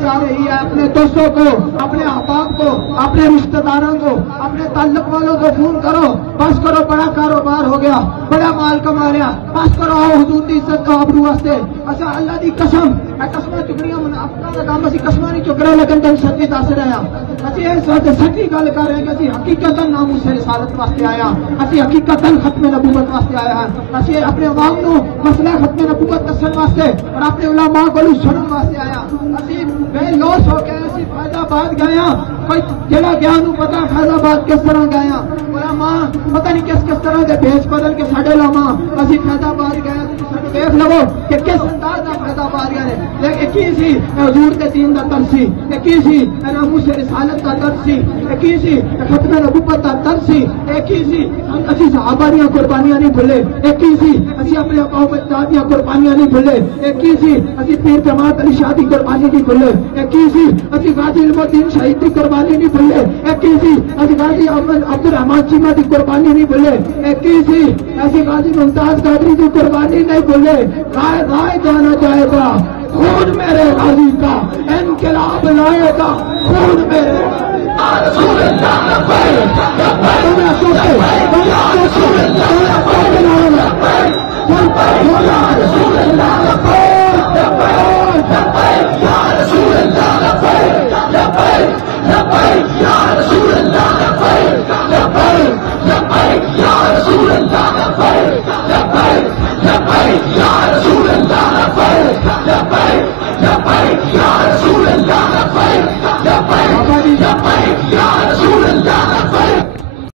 چاہ رہی ہے اپنے دوستوں کو، اپنے احباب کو، اپنے رشتہ داروں کو، اپنے تعلق والوں کو فون کرو، بس کرو، بڑا کاروبار ہو گیا، بڑا مال کما لیا، بس کرو حضور دی عزت تو آبرو واسطے اچھا اللہ دی قسم قسماں چکنیاں منافقاں دا کام اسی قسماں نہیں چک رہے لیکن تم سچی دس رہے ہیں اسی اس وقت سچی گل کر رہے ہیں کہ اسی حقیقت ناموس رسالت واسطے آیا، اسی حقیقت ختم نبوت واسطے آیا ہے، اسی اپنے عوام نو مسئلہ ختم نبوت دسن واسطے اور اپنے علماء کو سنن واسطے آیا، اسی بے لوس ہو کے اسی فیض آباد گئے ہیں، کوئی جڑا گیا نو پتا فیض آباد کس طرح گئے ہیں، علماء پتہ نہیں کس طرح دے بھیج بدل کے ساڈے علماء اسی فیض آباد گئے دیکھ لو کہ کس انداز کا فائدہ پا رہے ہیں، لیکن کی سی حضور کے دین کا درد سی، کی سی ناموس رسالت کا درد سی، کی سی ختم نبوت کا درد سی، کی سی اسی صحابہ دیا قربانیاں نہیں بھولے، کی سی اسی اپنے قوم اجداد دیا قربانیاں نہیں بھولے، کی سی اسی پیر جماعت علی شاہ کی قربانی نہیں بھولے، کی سی اسی غازی علم الدین شہید کی قربانی نہیں بھولے، کی سی اسی غازی عبد الرحمان چیمہ کی قربانی نہیں بھولے، کی سی ایسی غازی ممتاز قادری کی قربانی نہیں بھولے، رائے جانا جائے گا خون میرے غازی کا، انقلاب لائے گا خون میرے رسول اللہ یا رسول اللہ